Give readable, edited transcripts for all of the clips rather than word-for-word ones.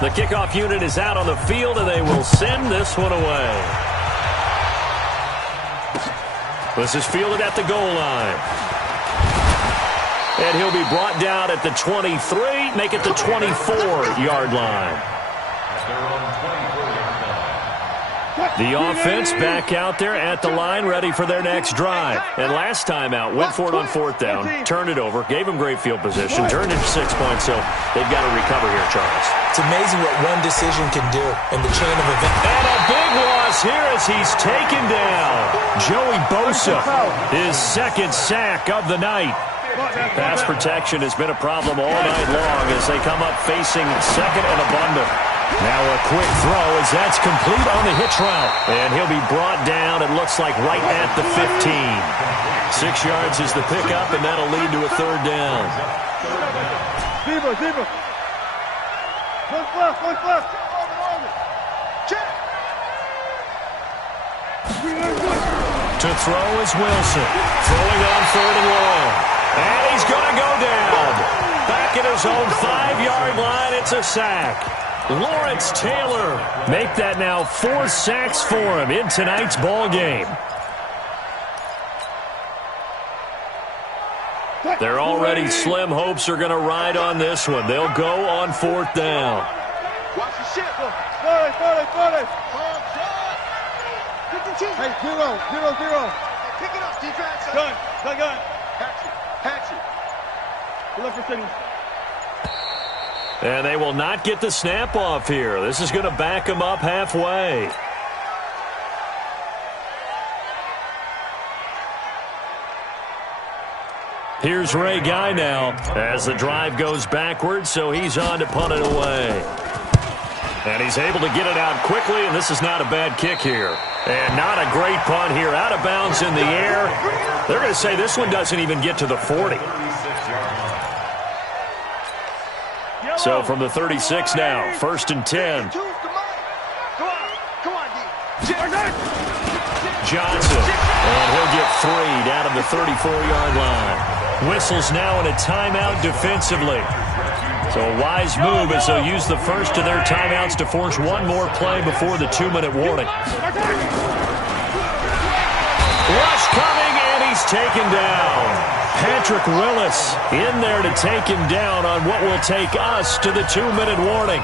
The kickoff unit is out on the field, and they will send this one away. This is fielded at the goal line. And he'll be brought down at the 23, make it the 24-yard line. The offense back out there at the line, ready for their next drive. And last time out, went for it on fourth down, turned it over, gave them great field position, turned it 6 points, so they've got to recover here, Charles. It's amazing what one decision can do in the chain of events. And a big loss here as he's taken down. Joey Bosa, his second sack of the night. Pass protection has been a problem all night long as they come up facing second and abundant. Now a quick throw as that's complete on the hitch route. And he'll be brought down, it looks like, right at the 15. 6 yards is the pickup, and that'll lead to a third down. To throw is Wilson. Throwing on third and long. And he's going to go down. Back at his own 5-yard line, it's a sack. Lawrence Taylor make that now 4 sacks for him in tonight's ball game. Their already slim hopes are going to ride on this one. They'll go on fourth down. Watch the shit. Hey, 0-0. Pick it up, defense. Gun. Hatchet. Good luck for signal. And they will not get the snap off here. This is going to back them up halfway. Here's Ray Guy now as the drive goes backwards, so he's on to punt it away. And he's able to get it out quickly, and this is not a bad kick here. And not a great punt here. Out of bounds in the air. They're going to say this one doesn't even get to the 40. So from the 36 now, 1st and 10. Come on, Johnson. And he'll get 3 down to the 34-yard line. Whistles now in a timeout defensively. So a wise move as they'll use the first of their timeouts to force one more play before the 2-minute warning. Rush coming, and he's taken down. Patrick Willis in there to take him down on what will take us to the 2-minute warning.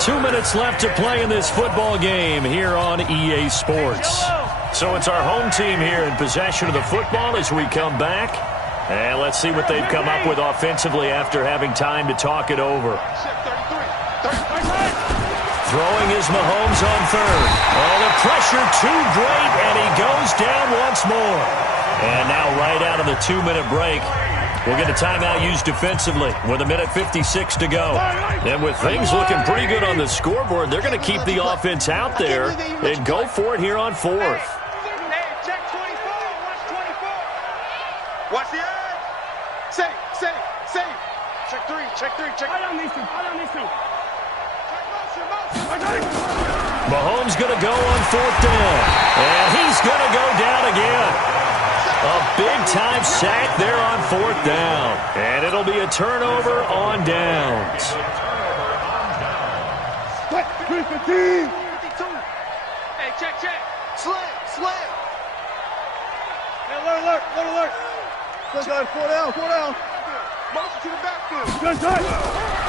2 minutes left to play in this football game here on EA Sports. So it's our home team here in possession of the football as we come back. And let's see what they've come up with offensively after having time to talk it over. Throwing is Mahomes on third. Oh, the pressure too great, and he goes down once more. And now right out of the 2-minute break, we'll get a timeout used defensively with 1:56 to go. And with things looking pretty good on the scoreboard, they're going to keep the offense out there and go for it here on fourth. Check 24. Watch the edge. Safe. Check 3. Hold on these two. Mahomes going to go on fourth down. And he's going to go down again. A big-time sack there on fourth down. And it'll be a turnover on downs. Hey, check. Slam. Hey, alert. Let's go, 4 down. Motion to the backfield.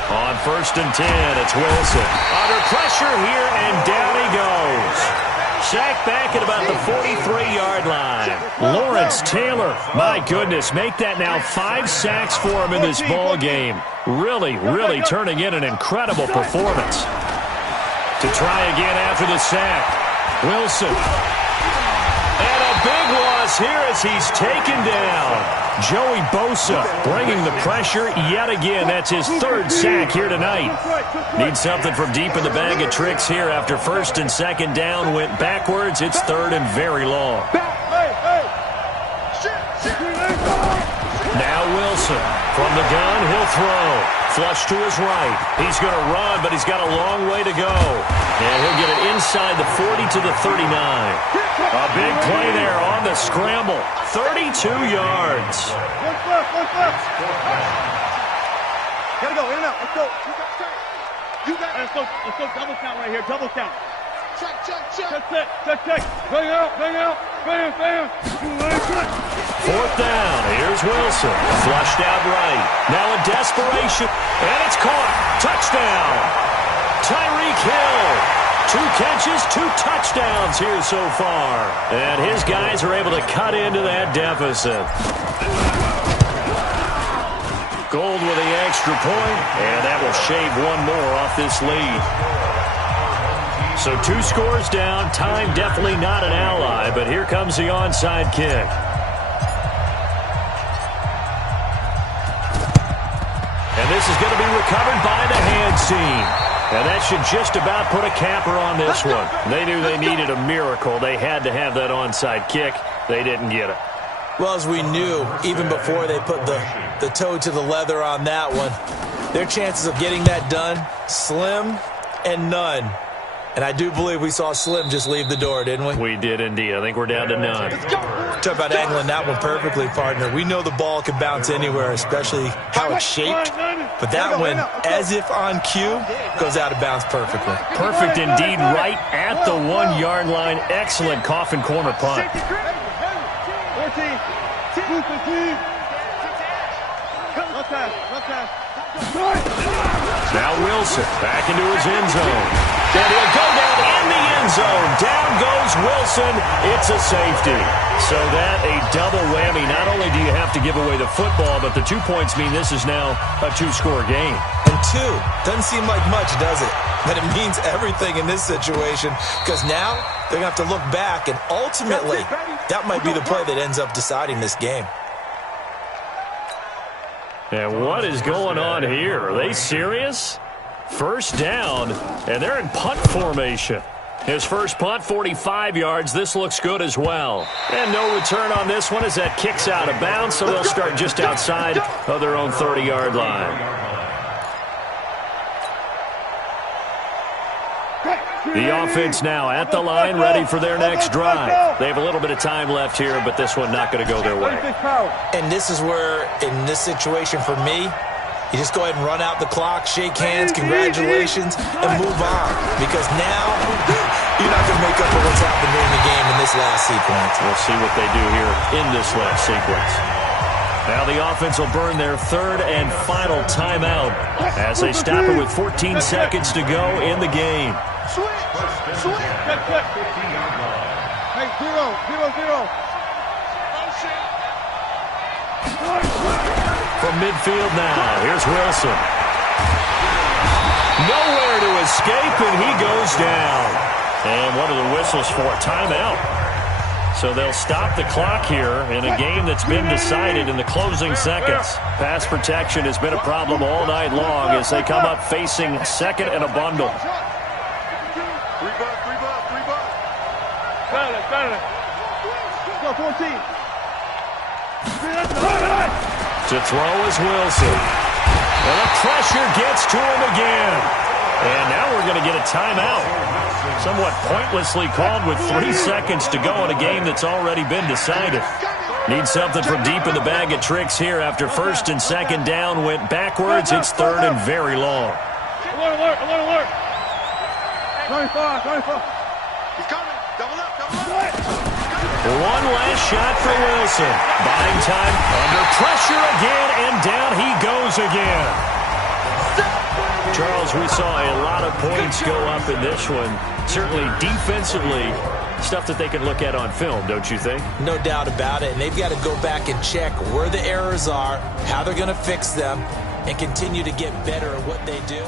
On 1st and 10, it's Wilson. Under pressure here, and down he goes. Sacked back at about the 43-yard line. Lawrence Taylor, my goodness, make that now 5 sacks for him in this ball game. Really turning in an incredible performance. To try again after the sack, Wilson. And a big loss here as he's taken down. Joey Bosa bringing the pressure yet again. That's his 3rd sack here tonight. Needs something from deep in the bag of tricks here after 1st and 2nd down went backwards. It's 3rd and very long. Now Wilson from the gun, he'll throw. Flush to his right. He's going to run, but he's got a long way to go. And he'll get it inside the 40 to the 39. A big play there on the scramble. 32 yards. Gotta go, in and out. Let's go. Let's go double count right here. Double count. Check. Bang out. Bam. Fourth down. Here's Wilson. Flushed out right. Now in desperation. And it's caught. Touchdown. Tyreek Hill. 2 catches, 2 touchdowns here so far. And his guys are able to cut into that deficit. Gold with the extra point, and that will shave one more off this lead. So 2 scores down. Time definitely not an ally, but here comes the onside kick. And this is going to be recovered by the hands team. And that should just about put a capper on this one. They knew they needed a miracle. They had to have that onside kick. They didn't get it. Well, as we knew, even before they put the toe to the leather on that one, their chances of getting that done, slim and none. And I do believe we saw Slim just leave the door, didn't we? We did indeed. I think we're down to none. Talk about angling that one perfectly, partner. We know the ball can bounce anywhere, especially how it's shaped. But that one, as if on cue, goes out of bounds perfectly. Perfect indeed, right at the 1-yard line. Excellent coffin corner punt. 14. Now Wilson back into his end zone. And he'll go down in the end zone. Down goes Wilson. It's a safety. So that a double whammy. Not only do you have to give away the football, but the 2 points mean this is now a 2-score game. And 2 doesn't seem like much, does it? But it means everything in this situation, because now they're going to have to look back, and ultimately that might be the play that ends up deciding this game. And what is going on here? Are they serious? First down, and they're in punt formation. His first punt, 45 yards. This looks good as well. And no return on this one as that kicks out of bounds, so they'll start just outside of their own 30-yard line. The offense now at the line, ready for their next drive. They have a little bit of time left here, but this one not going to go their way. And this is where, in this situation for me, you just go ahead and run out the clock, shake hands, congratulations, and move on. Because now, you're not going to make up for what's happened during the game in this last sequence. We'll see what they do here in this last sequence. Now the offense will burn their 3rd and final timeout as they stop it with 14 seconds to go in the game. Switch. Hey, 0. From midfield now, here's Wilson. Nowhere to escape, and he goes down. And what are the whistles for? Timeout. So they'll stop the clock here in a game that's been decided in the closing seconds. Pass protection has been a problem all night long as they come up facing 2nd and a bundle. Go 14. To throw is Wilson. And the pressure gets to him again. And now we're going to get a timeout. Somewhat pointlessly called with 3 seconds to go in a game that's already been decided. Need something from deep in the bag of tricks here after 1st and 2nd down went backwards. It's 3rd and very long. Alert. 95. He's coming. Double up. One last shot for Wilson. Buying time, under pressure again, and down he goes again. Charles, we saw a lot of points go up in this one. Certainly defensively, stuff that they can look at on film, don't you think? No doubt about it, and they've got to go back and check where the errors are, how they're going to fix them, and continue to get better at what they do.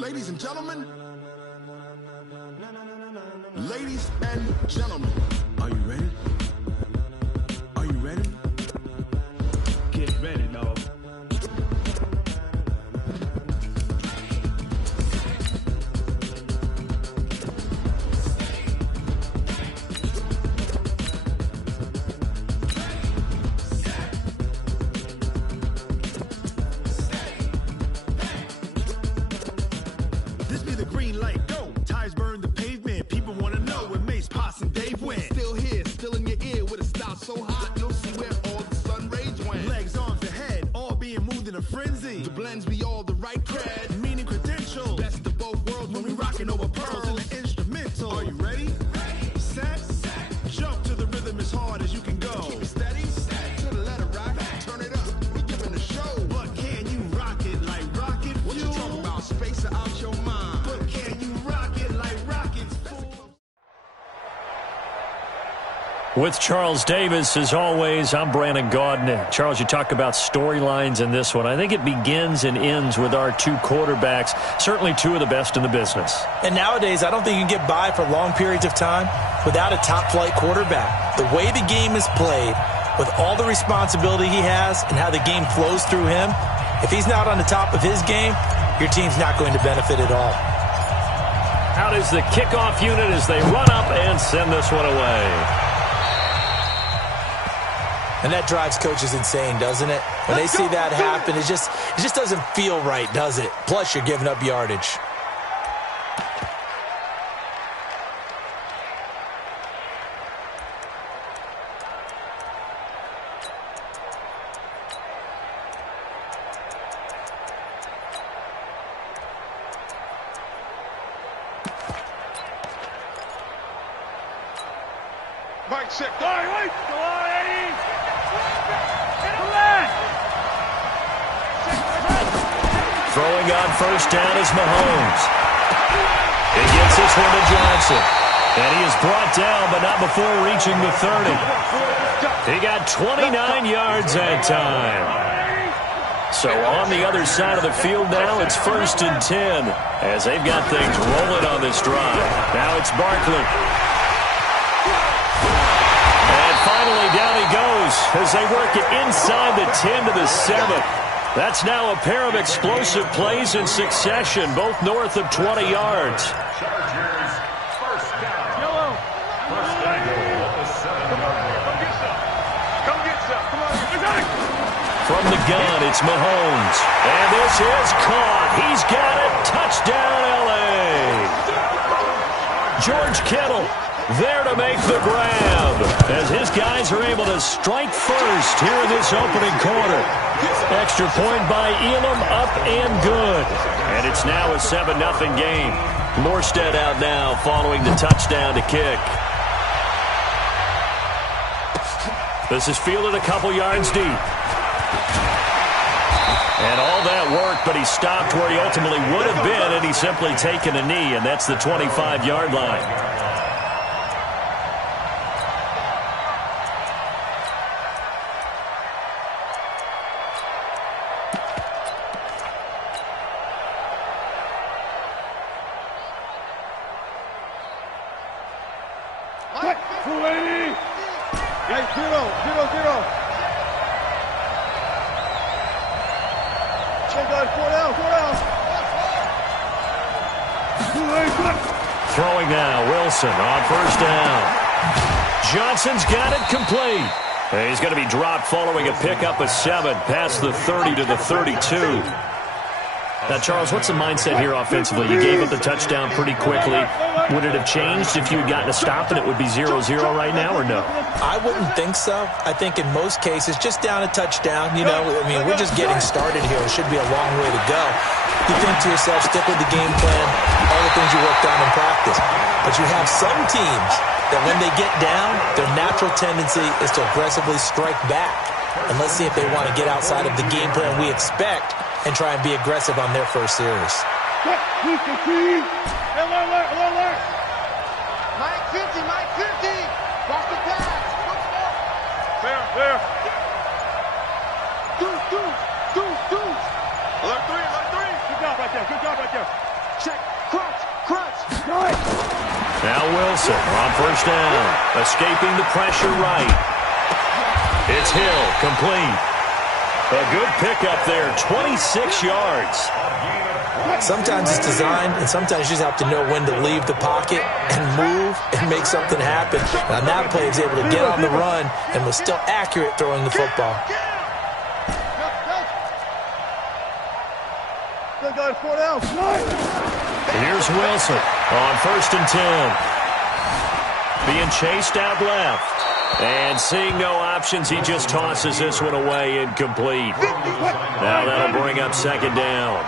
Ladies and gentlemen, are you ready? Are you ready? Get ready, dog. This be the green light, go. Tires burn the pavement. People want to know where Mace, Pops, and Dave went. Still here, still in your ear with a style so hot, you'll see where all the sun rays went. Legs, arms, the head, all being moved in a frenzy. The blends be all the right cred, meaning credentials. Best of both worlds when we rockin' over pearls in the instrumental. Are you ready? Set, jump to the rhythm as hard as you can go. Keep it steady, to the letter rock, turn it up, we giving a show. But can you rock it like rocket fuel? What you talking about, space or out your mind? But can you rock it like rockets full? With Charles Davis, as always, I'm Brandon Gaudin. Charles, you talk about storylines in this one. I think it begins and ends with our two quarterbacks, certainly two of the best in the business. And nowadays, I don't think you can get by for long periods of time without a top-flight quarterback. The way the game is played, with all the responsibility he has and how the game flows through him, if he's not on the top of his game, your team's not going to benefit at all. Out is the kickoff unit as they run up and send this one away. And that drives coaches insane, doesn't it? When they see that happen, it just doesn't feel right, does it? Plus, you're giving up yardage. Mike, check. All right, wait. Come on, Eddie. Throwing on first down is Mahomes. He gets this one to Johnson. And he is brought down, but not before reaching the 30. He got 29 yards that time. So on the other side of the field now, it's 1st and 10 as they've got things rolling on this drive. Now it's Barkley. And finally down he goes as they work it inside the 10 to the 7. That's now a pair of explosive plays in succession, both north of 20 yards. Chargers, first down. Yellow. First down at the 7-yard line. Come get some. Come on. From the gun, it's Mahomes. And this is caught. He's got it. Touchdown, L.A. George Kittle there to make the grab as his guys are able to strike first here in this opening quarter. Extra point by Elam, up and good. And it's now a 7-0 game. Morstead out now following the touchdown to kick. This is fielded a couple yards deep. And all that work, but he stopped where he ultimately would have been, and he's simply taken a knee, and that's the 25-yard line. Throwing now, Wilson on first down. Johnson's got it complete. And he's going to be dropped following a pickup of 7 past the 30 to the 32. Now, Charles, what's the mindset here offensively? You gave up the touchdown pretty quickly. Would it have changed if you had gotten a stop and it would be 0-0 right now, or no? I wouldn't think so. I think in most cases, just down a touchdown, you know, I mean, we're just getting started here. It should be a long way to go. You think to yourself, stick with the game plan, all the things you worked on in practice. But you have some teams that when they get down, their natural tendency is to aggressively strike back. And let's see if they want to get outside of the game plan we expect and try and be aggressive on their first series. Alert. Mike 50, Mike 50. Watch the pass. Fair. Deuce. Alert 3. Good job right there. Now Wilson on first down. Escaping the pressure right. It's Hill, complete. A good pickup there, 26 yards. Sometimes it's designed, and sometimes you just have to know when to leave the pocket and move and make something happen. And on that play, he was able to get on the run and was still accurate throwing the football. Here's Wilson on first and 10. Being chased out left. And seeing no options, he just tosses this one away incomplete. Now that'll bring up second down.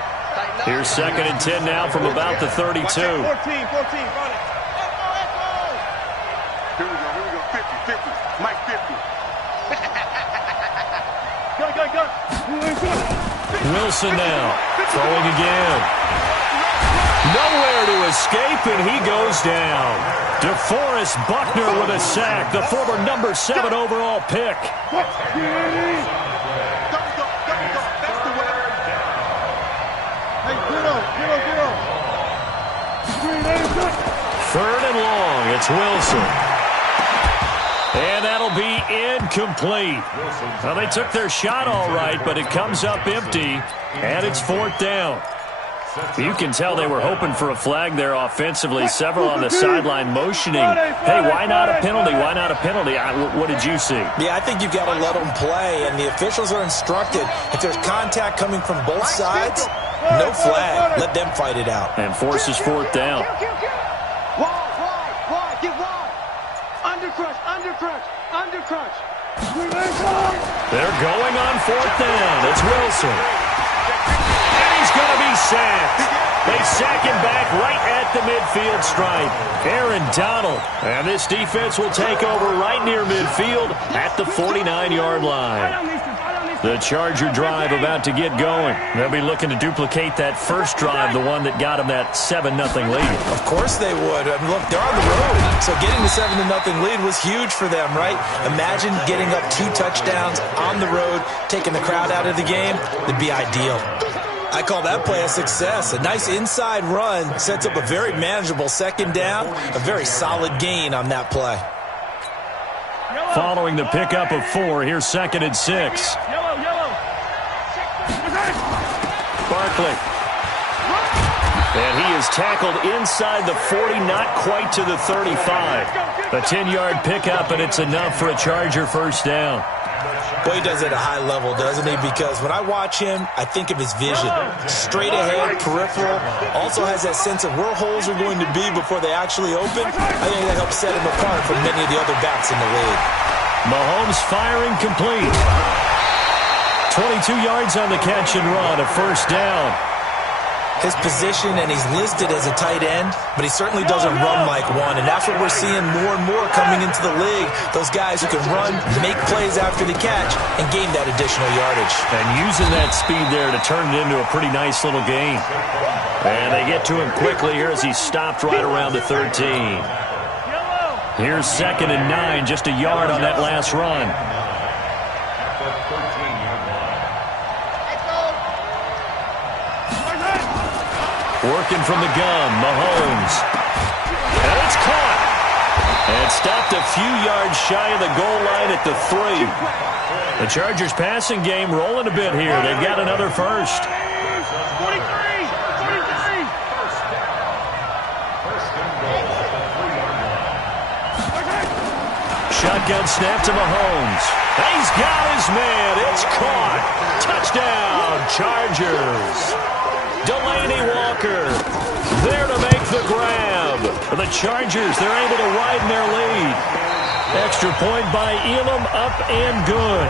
Here's second and 10 now from about the 32. 14, run it. Here we go, 50, Mike 50. Wilson now, throwing again. Nowhere to escape, and he goes down. DeForest Buckner with a sack, the former number 7 overall pick. Third and long, it's Wilson. And that'll be incomplete. Well, they took their shot all right, but it comes up empty, and it's fourth down. You can tell they were hoping for a flag there offensively. Several on the sideline motioning, hey, why not a penalty? Why not a penalty? What did you see? Yeah, I think you've got to let them play, and the officials are instructed. If there's contact coming from both sides, no flag. Let them fight it out. And forces fourth down. Wide, get wide. Under crunch. They're going on fourth down. It's Wilson. And he's going to be sacked. They sack him back right at the midfield stripe. Aaron Donald. And this defense will take over right near midfield at the 49-yard line. The Charger drive about to get going. They'll be looking to duplicate that first drive, the one that got them that 7-0 lead. Of course they would. I mean, look, they're on the road. So getting the 7-0 lead was huge for them, right? Imagine getting up 2 touchdowns on the road, taking the crowd out of the game. It'd be ideal. I call that play a success. A nice inside run sets up a very manageable second down, a very solid gain on that play. Following the pickup of 4, here's second and 6. Barkley. And he is tackled inside the 40, not quite to the 35. A 10-yard pickup, and it's enough for a Charger first down. Boy, he does it at a high level, doesn't he? Because when I watch him, I think of his vision. Straight ahead, peripheral. Also has that sense of where holes are going to be before they actually open. I think that helps set him apart from many of the other backs in the league. Mahomes firing complete. 22 yards on the catch and run, a first down. His position, and he's listed as a tight end, but he certainly doesn't run like one, and that's what we're seeing more and more coming into the league. Those guys who can run, make plays after the catch, and gain that additional yardage. And using that speed there to turn it into a pretty nice little gain. And they get to him quickly here as he's stopped right around the 13. Here's second and 9, just a yard on that last run. Working from the gun, Mahomes. And it's caught. And stopped a few yards shy of the goal line at the 3. The Chargers passing game rolling a bit here. They've got another first. 43. Shotgun snap to Mahomes. He's got his man. It's caught. Touchdown, Chargers. Delaney Walker there to make the grab. The Chargers, they're able to widen their lead. Extra point by Elam, up and good.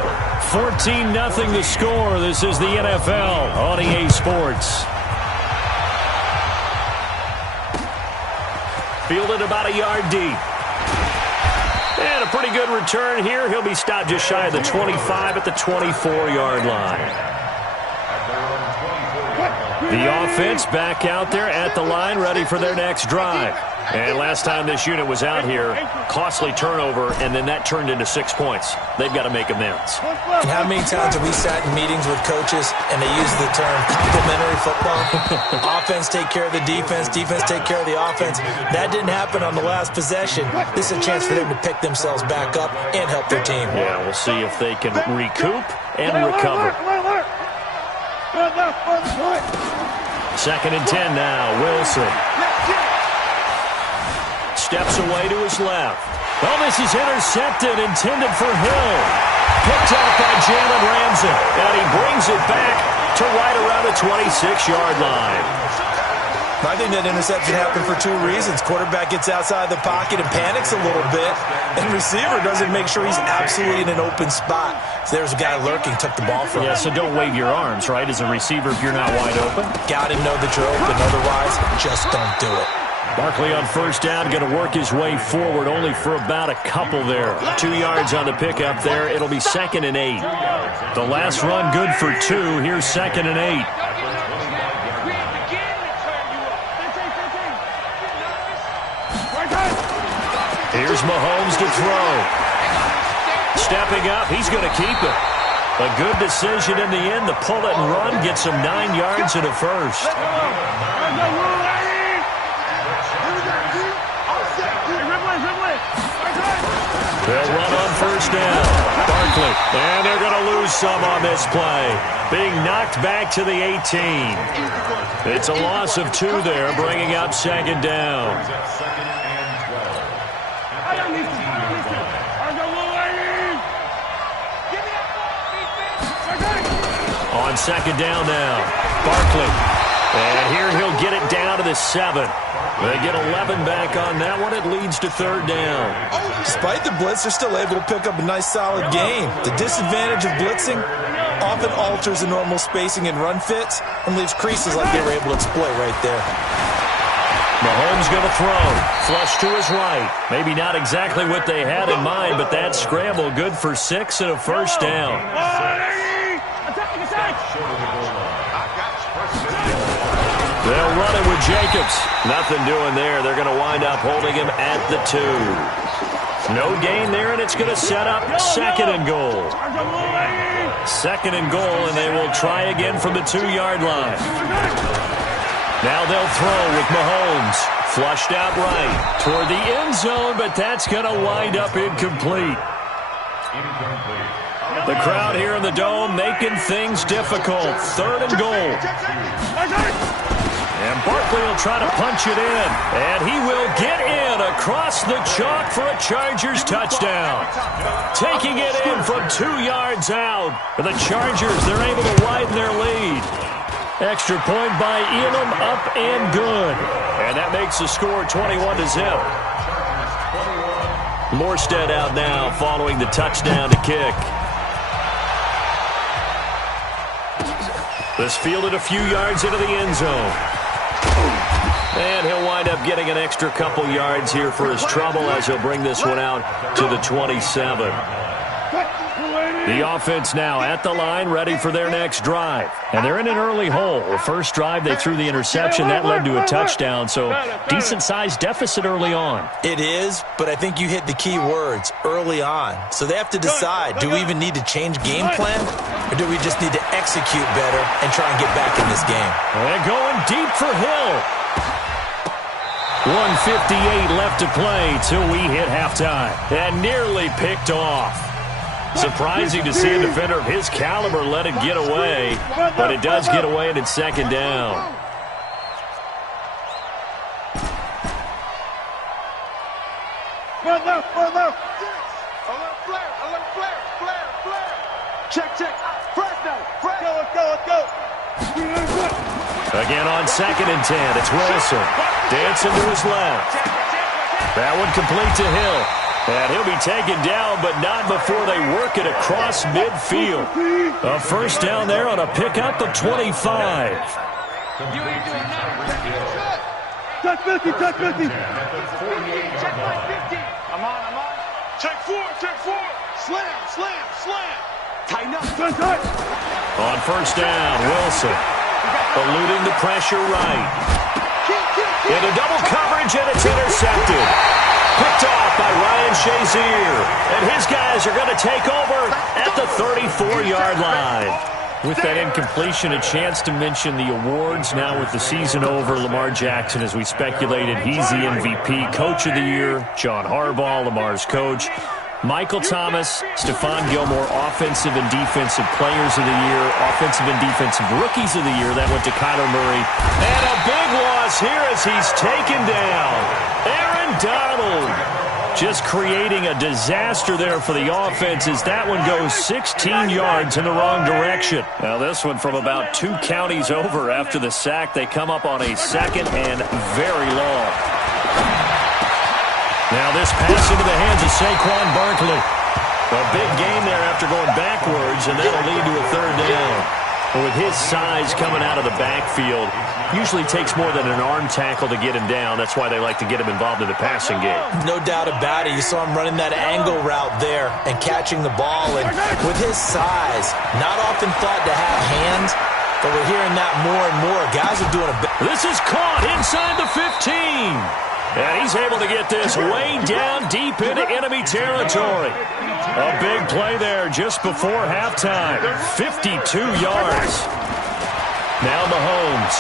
14-0 the score. This is the NFL on EA Sports. Fielded about a yard deep. And a pretty good return here. He'll be stopped just shy of the 25 at the 24-yard line. The offense back out there at the line, ready for their next drive. And last time this unit was out here, costly turnover, and then that turned into 6 points. They've got to make amends. And how many times have we sat in meetings with coaches and they use the term complementary football? Offense take care of the defense, defense take care of the offense. That didn't happen on the last possession. This is a chance for them to pick themselves back up and help their team. Yeah, we'll see if they can recoup and recover. 2nd and 10 now. Wilson steps away to his left. Oh, this is intercepted, intended for Hill. Picked up by Jalen Ramsey, and he brings it back to right around the 26-yard line. I think that interception happened for 2 reasons. Quarterback gets outside the pocket and panics a little bit, and receiver doesn't make sure he's absolutely in an open spot. So there's a guy lurking, took the ball from him. Yeah, so don't wave your arms, right, as a receiver if you're not wide open. Got to know that you're open. Otherwise, just don't do it. Barkley on 1st down, going to work his way forward, only for about a couple there. 2 yards on the pickup there. It'll be 2nd and 8. The last run good for 2. Here's 2nd and 8. Here's Mahomes to throw. Stepping up, he's going to keep it. A good decision in the end. The pull it and run gets him 9 yards and a first. They'll run on 1st down. Barkley. And they're going to lose some on this play. Being knocked back to the 18. It's a loss of 2 there, bringing up 2nd down. On 2nd down now. Barkley. And here he'll get it down to the 7. They get 11 back on that one. It leads to 3rd down. Despite the blitz, they're still able to pick up a nice, solid gain. The disadvantage of blitzing often alters the normal spacing and run fits and leaves creases like they were able to exploit right there. Mahomes going to throw. Flush to his right. Maybe not exactly what they had in mind, but that scramble good for 6 and a 1st down. They'll run it with Jacobs. Nothing doing there. They're going to wind up holding him at the 2. No gain there, and it's going to set up 2nd and goal. 2nd and goal, and they will try again from the 2-yard line. Now they'll throw with Mahomes. Flushed out right toward the end zone, but that's going to wind up incomplete. The crowd here in the Dome making things difficult. 3rd and goal. And Barkley will try to punch it in. And he will get in across the chalk for a Chargers touchdown. Taking it in from 2 yards out. For the Chargers, they're able to widen their lead. Extra point by Elam, up and good. And that makes the score 21-0. Morstead out now following the touchdown to kick. This fielded a few yards into the end zone. And he'll wind up getting an extra couple yards here for his trouble as he'll bring this one out to the 27. The offense now at the line, ready for their next drive. And they're in an early hole. The first drive, they threw the interception. That led to a touchdown, so decent-sized deficit early on. It is, but I think you hit the key words, early on. So they have to decide, do we even need to change game plan, or do we just need to execute better and try and get back in this game? And going deep for Hill. 1:58 left to play till we hit halftime. And nearly picked off. Surprising to see a defender of his caliber let it get away, but it does get away and it's 2nd down. Alert, flare. Check. Fresno. Let's go. Again on 2nd and 10, it's Wilson. Dancing to his left. That one complete to Hill. And he'll be taken down, but not before they work it across midfield. A 1st down there on a pickup of 25. Touch 50. I'm on. Check 4. Slam. Tighten up. On 1st down, Wilson. Eluding the pressure right. Into double coverage, and it's intercepted. Picked off by Ryan Shazier. And his guys are going to take over at the 34-yard line. With that incompletion, a chance to mention the awards. Now with the season over, Lamar Jackson, as we speculated, he's the MVP, Coach of the Year. John Harbaugh, Lamar's coach. Michael Thomas, Stephon Gilmore, Offensive and Defensive Players of the Year, Offensive and Defensive Rookies of the Year. That went to Kyler Murray. And a big loss here as he's taken down. Aaron Donald just creating a disaster there for the offense as that one goes 16 yards in the wrong direction. Now this one from about 2 counties over after the sack. They come up on a second and very long. Now this pass into the hands of Saquon Barkley. A big game there after going backwards, and that'll lead to a third down. But with his size coming out of the backfield, usually takes more than an arm tackle to get him down. That's why they like to get him involved in the passing game. No doubt about it. You saw him running that angle route there and catching the ball. And with his size, not often thought to have hands, but we're hearing that more and more. Guys are doing a bit. This is caught inside the 15. And he's able to get this way down deep into enemy territory. A big play there just before halftime. 52 yards. Now Mahomes.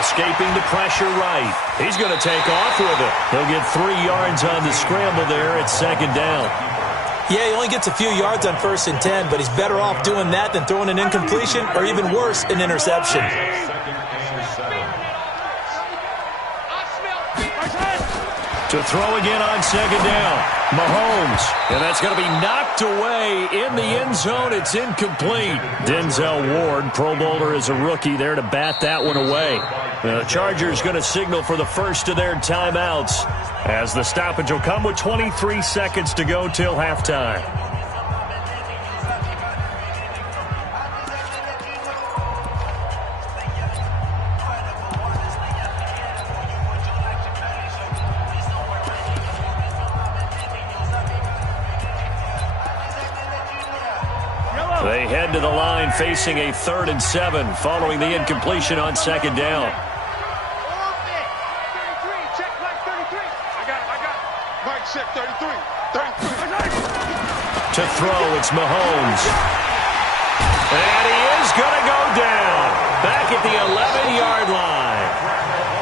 Escaping the pressure right. He's going to take off with it. He'll get 3 yards on the scramble there at second down. Yeah, he only gets a few yards on 1st and 10, but he's better off doing that than throwing an incompletion or even worse, an interception. To throw again on second down. Mahomes. And that's going to be knocked away in the end zone. It's incomplete. Denzel Ward, Pro Bowler as a rookie, there to bat that one away. The Chargers going to signal for the first of their timeouts as the stoppage will come with 23 seconds to go till halftime. They head to the line facing a 3rd and 7 following the incompletion on second down. Check Mike 33. I got it. Mike, check 33. 33. To throw, it's Mahomes. And he is going to go down. Back at the 11-yard line.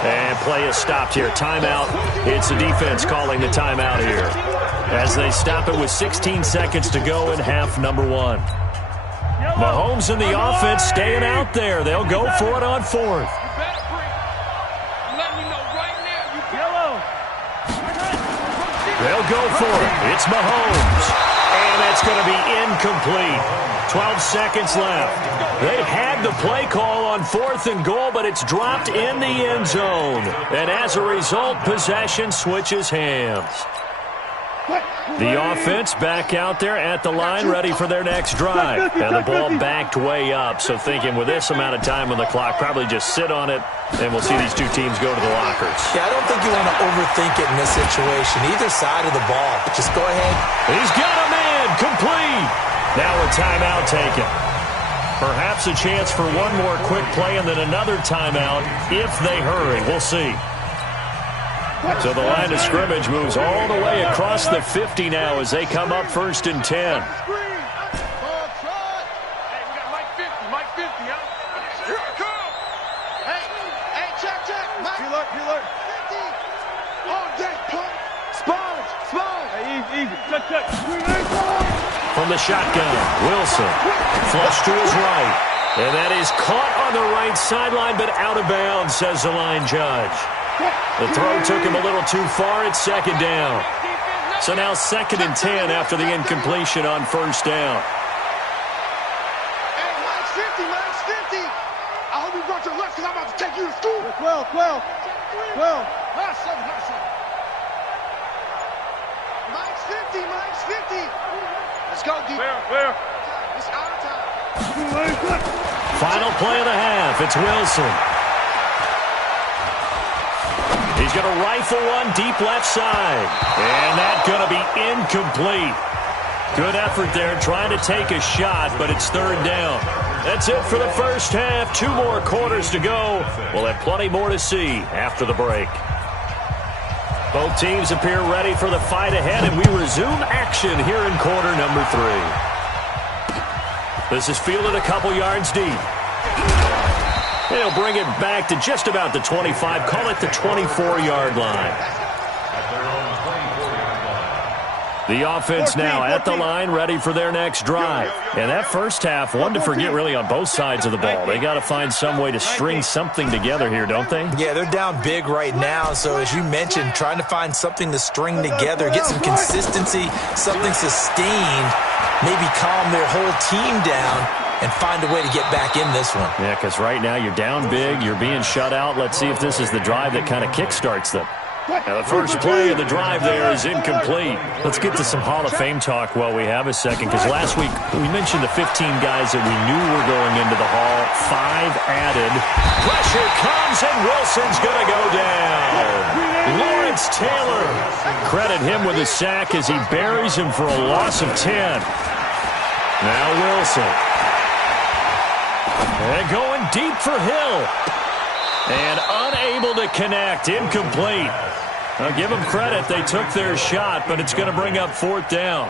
And play is stopped here. Timeout. It's the defense calling the timeout here. As they stop it with 16 seconds to go in half number 1. Mahomes and the offense staying out there. They'll go for it on 4th. They'll go for it. It's Mahomes. And that's going to be incomplete. 12 seconds left. They had the play call on 4th and goal, but it's dropped in the end zone. And as a result, possession switches hands. The offense back out there at the line, ready for their next drive. And the ball backed way up, so thinking with this amount of time on the clock, probably just sit on it, and we'll see these two teams go to the lockers. Yeah, I don't think you want to overthink it in this situation. Either side of the ball. Just go ahead. He's got a man, complete. Now a timeout taken. Perhaps a chance for one more quick play and then another timeout if they hurry. We'll see. So the line of scrimmage moves all the way across the 50 now as they come up 1st and 10. Hey, we got Mike 50. Mike 50, huh? Here I come. Hey, check. Mike. Peeler. 50. All day, pump. Sponge. Hey, easy. Check. From the shotgun, Wilson. Flush to his right. And that is caught on the right sideline, but out of bounds, says the line judge. The throw took him a little too far. It's second down. So now 2nd and 10 after the incompletion on 1st down. Hey, Mike's 50. I hope you brought your lunch because I'm about to take you to school. 12. Last seven. Mike's 50. Let's go, D. Where? It's our time. Final play of the half. It's Wilson. He's going to rifle one deep left side. And that's going to be incomplete. Good effort there trying to take a shot, but it's 3rd down. That's it for the first half. 2 more quarters to go. We'll have plenty more to see after the break. Both teams appear ready for the fight ahead, and we resume action here in quarter number 3. This is fielded a couple yards deep. They'll bring it back to just about the 25, call it the 24-yard line. The offense now at the line, ready for their next drive. And that first half, one to forget really on both sides of the ball. They got to find some way to string something together here, don't they? Yeah, they're down big right now. So as you mentioned, trying to find something to string together, get some consistency, something sustained, maybe calm their whole team down and find a way to get back in this one. Yeah, because right now you're down big, you're being shut out. Let's see if this is the drive that kind of kickstarts them. Now, the first play of the drive there is incomplete. Let's get to some Hall of Fame talk while we have a second, because last week we mentioned the 15 guys that we knew were going into the Hall. 5 added. Pressure comes, and Wilson's going to go down. Lawrence Taylor. Credit him with a sack as he buries him for a loss of 10. Now Wilson. And going deep for Hill. And unable to connect. Incomplete. I'll give them credit. They took their shot, but it's going to bring up 4th down.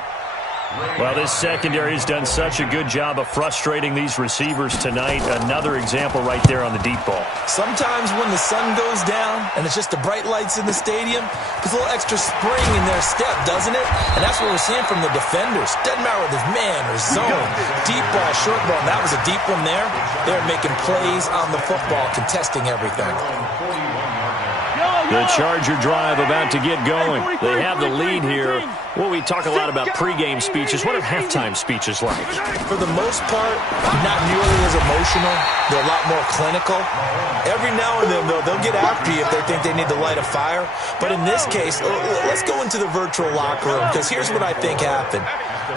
Well, this secondary has done such a good job of frustrating these receivers tonight. Another example right there on the deep ball. Sometimes when the sun goes down and it's just the bright lights in the stadium, there's a little extra spring in their step, doesn't it? And that's what we're seeing from the defenders. Doesn't matter whether it's man or zone, deep ball, short ball. That was a deep one there. They're making plays on the football, contesting everything. The Charger drive about to get going. They have the lead here. Well, we talk a lot about pregame speeches. What are halftime speeches like? For the most part, not nearly as emotional. They're a lot more clinical. Every now and then, though, they'll get after you if they think they need to light a fire. But in this case, let's go into the virtual locker room, because here's what I think happened.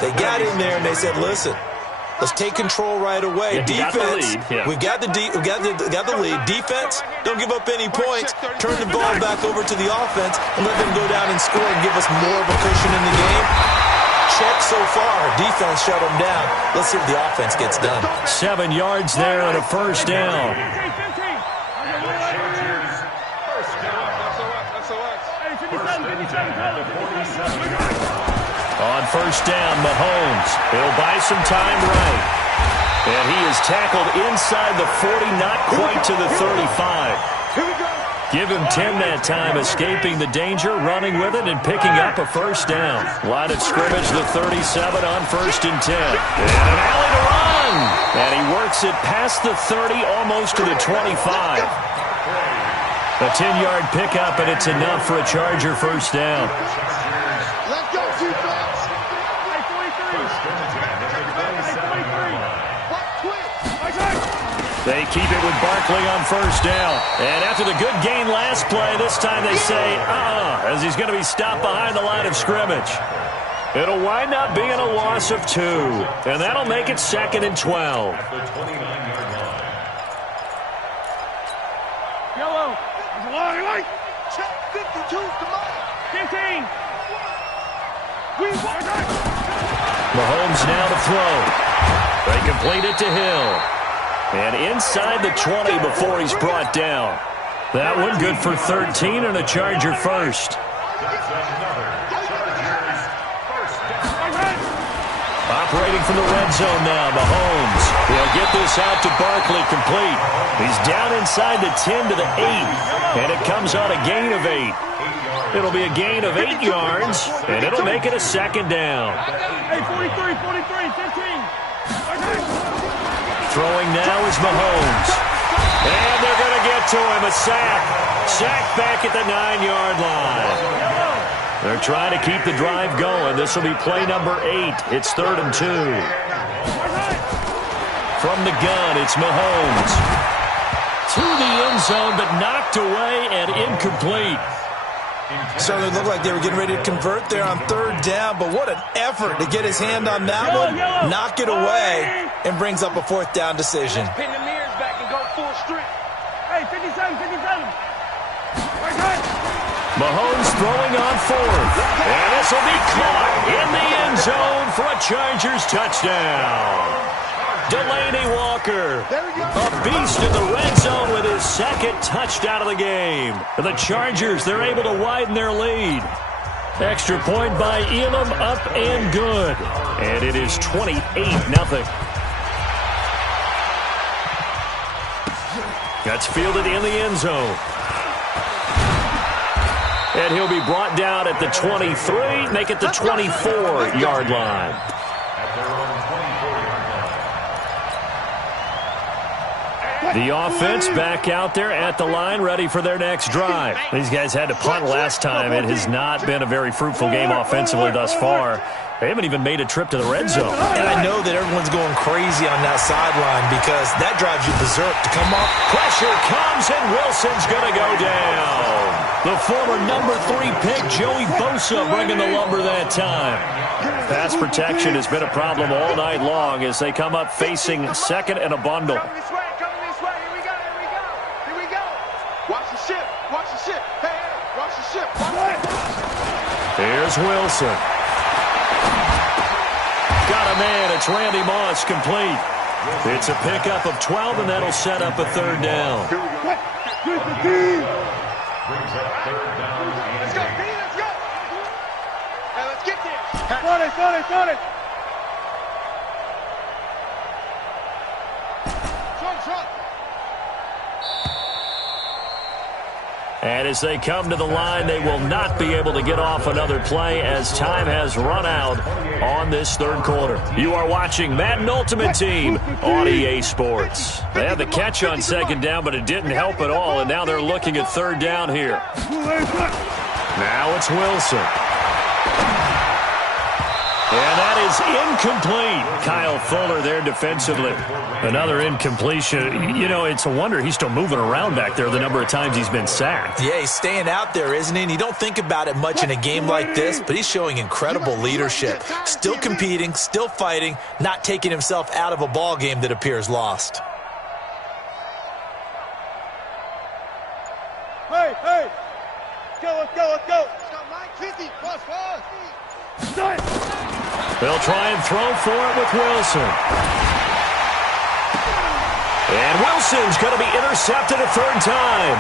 They got in there and they said, listen, let's take control right away. Defense, we got the lead. Defense, don't give up any points. Turn the ball back over to the offense and let them go down and score and give us more of a cushion in the game. Check so far. Defense shut them down. Let's see if the offense gets done. 7 yards there and a first down. On first down, Mahomes. He'll buy some time right. And he is tackled inside the 40, not quite to the 35. Give him 10 that time, escaping the danger, running with it, and picking up a first down. Line of scrimmage, the 37 on 1st and 10. And an alley to run. And he works it past the 30, almost to the 25. A 10-yard pickup, and it's enough for a Charger first down. Let's go, defense. They keep it with Barkley on first down. And after the good gain last play, this time they say, as he's going to be stopped behind the line of scrimmage. It'll wind up being a loss of 2. And that'll make it 2nd and 12. Yellow. Check 52. Come on. 15. Mahomes now to throw. They complete it to Hill. And inside the 20 before he's brought down. That one good for 13 and a Charger first. Operating from the red zone now, Mahomes. He'll get this out to Barkley complete. He's down inside the 10 to the 8. And it comes on a gain of 8. It'll be a gain of 8 yards, and it'll make it a 2nd down. Hey, 43, 15. Throwing now is Mahomes. And they're going to get to him. A sack. Sack back at the 9-yard line. They're trying to keep the drive going. This will be play number 8. It's 3rd and 2. From the gun, it's Mahomes. To the end zone, but knocked away and incomplete. Certainly looked like they were getting ready to convert there on 3rd down, but what an effort to get his hand on that one, knock it away, and brings up a 4th down decision. Pin the mirrors back and go full strip. Hey, 57. Mahomes throwing on 4th. And this will be caught in the end zone for a Chargers touchdown. Delaney Walker, a beast in the red zone with his second touchdown of the game. The Chargers, they're able to widen their lead. Extra point by Elam, up and good. And it is 28-0. That's fielded in the end zone. And he'll be brought down at the 23, make it the 24-yard line. The offense back out there at the line, ready for their next drive. These guys had to punt last time. It has not been a very fruitful game offensively thus far. They haven't even made a trip to the red zone. And I know that everyone's going crazy on that sideline because that drives you berserk to come up. Pressure comes, and Wilson's going to go down. The former number 3 pick, Joey Bosa, bringing the lumber that time. Pass protection has been a problem all night long as they come up facing second and a bundle. Coming this way, here we go, here we go. Watch the ship, hey, watch the ship. Here's Wilson. Got a man, it's Randy Moss, complete. It's a pickup of 12, and that'll set up a third down. Let's go, D, let's go. Hey, let's get there. Got it. Trump. And as they come to the line, they will not be able to get off another play as time has run out on this third quarter. You are watching Madden Ultimate Team on EA Sports. They had the catch on second down, but it didn't help at all, and now they're looking at third down here. Now it's Wilson. And that is incomplete. Kyle Fuller there defensively. Another incompletion. You know, it's a wonder he's still moving around back there the number of times he's been sacked. Yeah, he's staying out there, isn't he? And you don't think about it much in a game like this, but he's showing incredible leadership. Still competing, still fighting, not taking himself out of a ball game that appears lost. Hey. Let's go. Mike, 50, plus 4. They'll try and throw for it with Wilson. And Wilson's going to be intercepted a third time.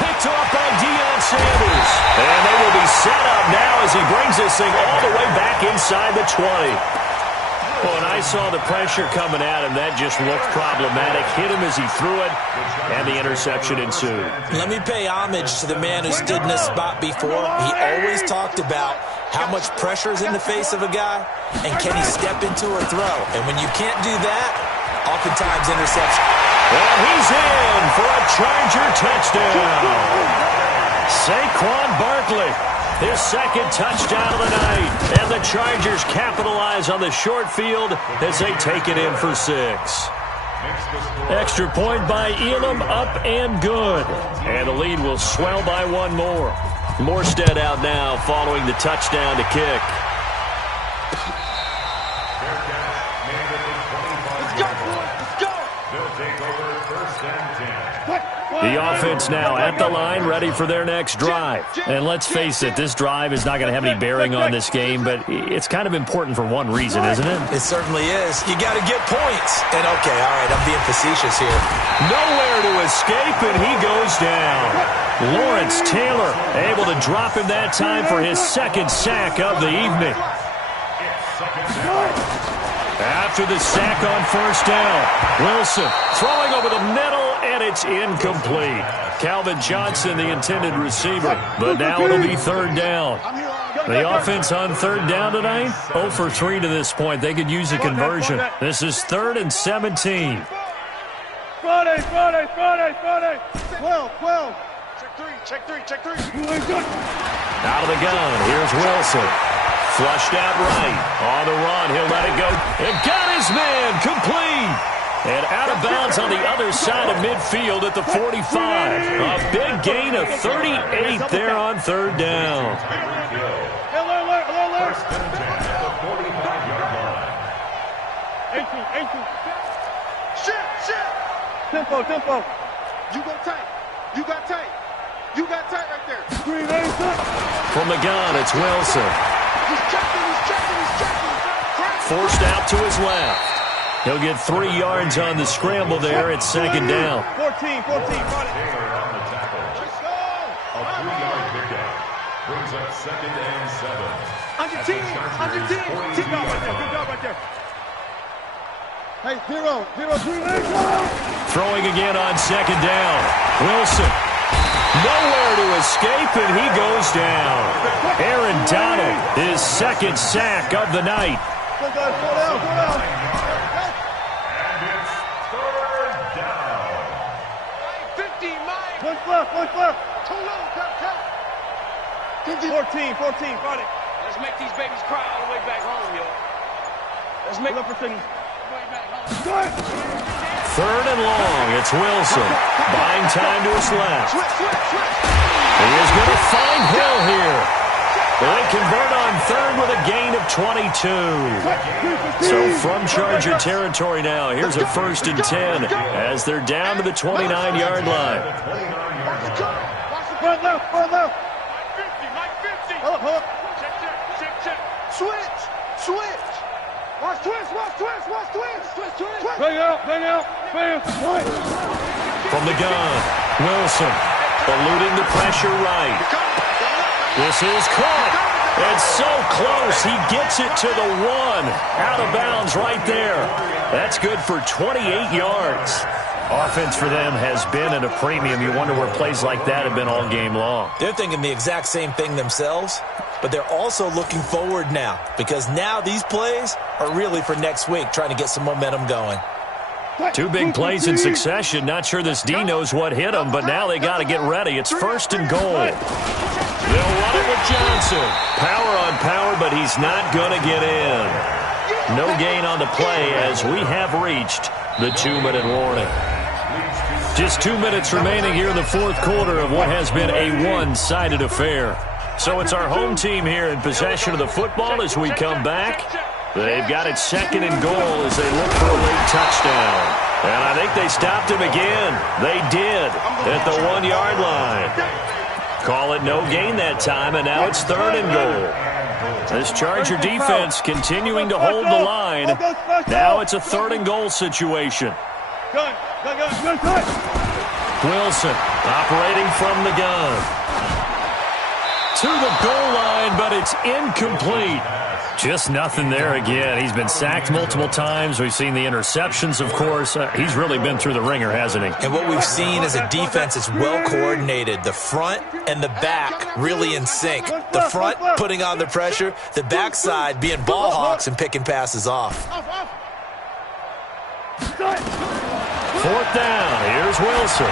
Picked off by Deion Sanders. And they will be set up now as he brings this thing all the way back inside the 20. Well, and I saw the pressure coming at him. That just looked problematic. Hit him as he threw it, and the interception ensued. Let me pay homage to the man who stood in this spot before. He always talked about how much pressure is in the face of a guy, and can he step into a throw? And when you can't do that, oftentimes interception. And he's in for a Charger touchdown. Saquon Barkley, his second touchdown of the night. And the Chargers capitalize on the short field as they take it in for 6. Extra point by Elam, up and good. And the lead will swell by one more. Morstead out now following the touchdown to kick. The offense now at the line, ready for their next drive. And let's face it, this drive is not going to have any bearing on this game, but it's kind of important for one reason, isn't it? It certainly is. You got to get points. And okay, all right, I'm being facetious here. Nowhere to escape, and he goes down. Lawrence Taylor able to drop him that time for his second sack of the evening. After the sack on first down, Wilson throwing over the middle, and it's incomplete. Calvin Johnson, the intended receiver, but now it'll be third down. The offense on third down tonight, 0 for 3 to this point. They could use a conversion. This is 3rd and 17. Friday. 12. Check three. Out of the gun, here's Wilson. Flushed out right. On the run, he'll let it go. And got his man, complete. And out of bounds on the other side of midfield at the 45. A big gain of 38 there on third down. Alert. 18. Shit. Tempo. You got tight right there. From the gun, it's Wilson. He's checking. Forced out to his left. He'll get 3 yards on the scramble there. It's second down. 14, run it. Taylor on the tackle. A 3-yard pickup. Brings up 2nd and 7. On your team. Good job right there. Hey, zero, 3. Throwing again on second down. Wilson. Nowhere to escape, and he goes down. Aaron Donald, his 2nd sack of the night. Go down. And it's 3rd down. 50, Mike. One left. Too low, tap. 14, run it. Let's make these babies cry all the way back home, yo. Let's make Look for things. way back home. 3rd and long. It's Wilson. Buying time to his left. He is going to find Hill here. They convert on 3rd with a gain of 22. So from Charger territory now, here's a 1st and 10 as they're down to the 29-yard line. Front left. Mike 50. Hold. Check. Switch. Watch twist. Bang out. Bam. From the gun, Wilson eluding the pressure right. This is caught. It's so close. He gets it to the 1. Out of bounds right there. That's good for 28 yards. Offense for them has been at a premium. You wonder where plays like that have been all game long. They're thinking the exact same thing themselves, but they're also looking forward now because now these plays are really for next week, trying to get some momentum going. 2 big plays in succession. Not sure this D knows what hit him, but now they got to get ready. It's 1st and goal. They'll run it with Johnson. Power on power, but he's not going to get in. No gain on the play as we have reached the 2-minute warning. Just 2 minutes remaining here in the 4th quarter of what has been a one-sided affair. So it's our home team here in possession of the football as we come back. They've got it 2nd and goal as they look for a late touchdown. And I think they stopped him again. They did at the 1-yard line. Call it no gain that time, and now it's 3rd and goal. This Charger defense continuing to hold the line. Now it's a 3rd and goal situation. Wilson operating from the gun. To the goal line, but it's incomplete. Just nothing there again. He's been sacked multiple times. We've seen the interceptions, of course. He's really been through the ringer, hasn't he? And what we've seen is a defense that's well coordinated. The front and the back really in sync. The front putting on the pressure, the backside being ball hawks and picking passes off. 4th down. Here's Wilson.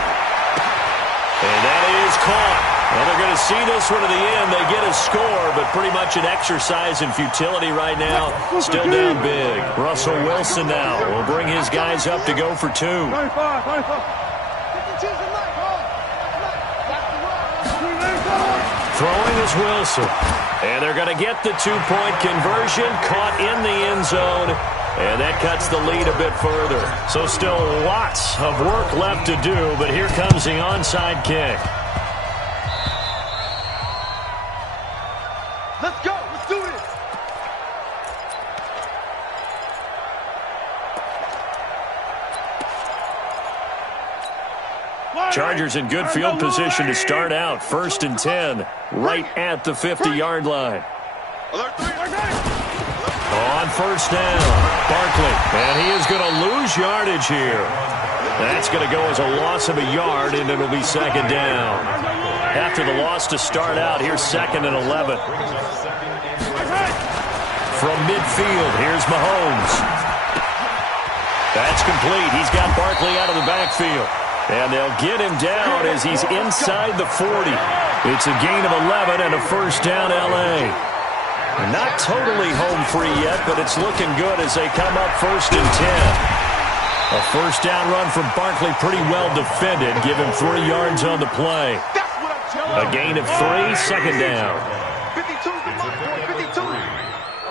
And that is caught. Well, they're going to see this one to the end. They get a score, but pretty much an exercise in futility right now. Still down big. Russell Wilson now will bring his guys up to go for 2. Throwing is Wilson. And they're going to get the 2-point conversion. Caught in the end zone. And that cuts the lead a bit further. So still lots of work left to do, but here comes the onside kick. Let's go. Let's do this. Chargers in good field position to start out. 1st and 10, right at the 50-yard line. On 1st down, Barkley, and he is going to lose yardage here. That's going to go as a loss of a yard, and it'll be 2nd down. After the loss to start out, here's 2nd and 11. From midfield, here's Mahomes. That's complete. He's got Barkley out of the backfield. And they'll get him down as he's inside the 40. It's a gain of 11 and a 1st down L.A. Not totally home free yet, but it's looking good as they come up 1st and 10. A 1st down run from Barkley, pretty well defended. Give him 3 yards on the play. A gain of 3, 2nd down. 52.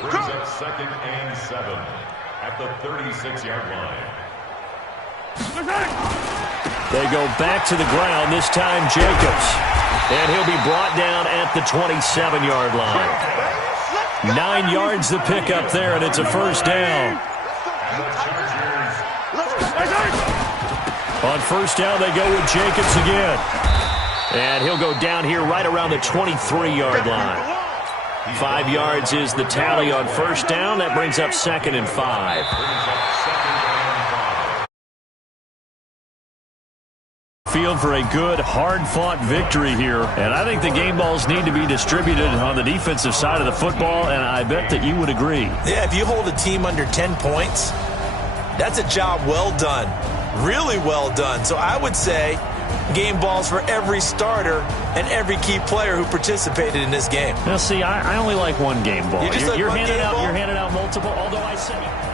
Brings up 2nd and 7 at the 36-yard line. They go back to the ground, this time Jacobs. And he'll be brought down at the 27-yard line. 9 yards the pickup there, and it's a 1st down. On first down, they go with Jacobs again. And he'll go down here right around the 23-yard line. 5 yards is the tally on first down. That brings up 2nd and 5. Field for a good, hard-fought victory here. And I think the game balls need to be distributed on the defensive side of the football, and I bet that you would agree. Yeah, if you hold a team under 10 points, that's a job well done. Really well done. So I would say game balls for every starter and every key player who participated in this game. Now, see, I only like one game ball. You're handing out multiple, although I say...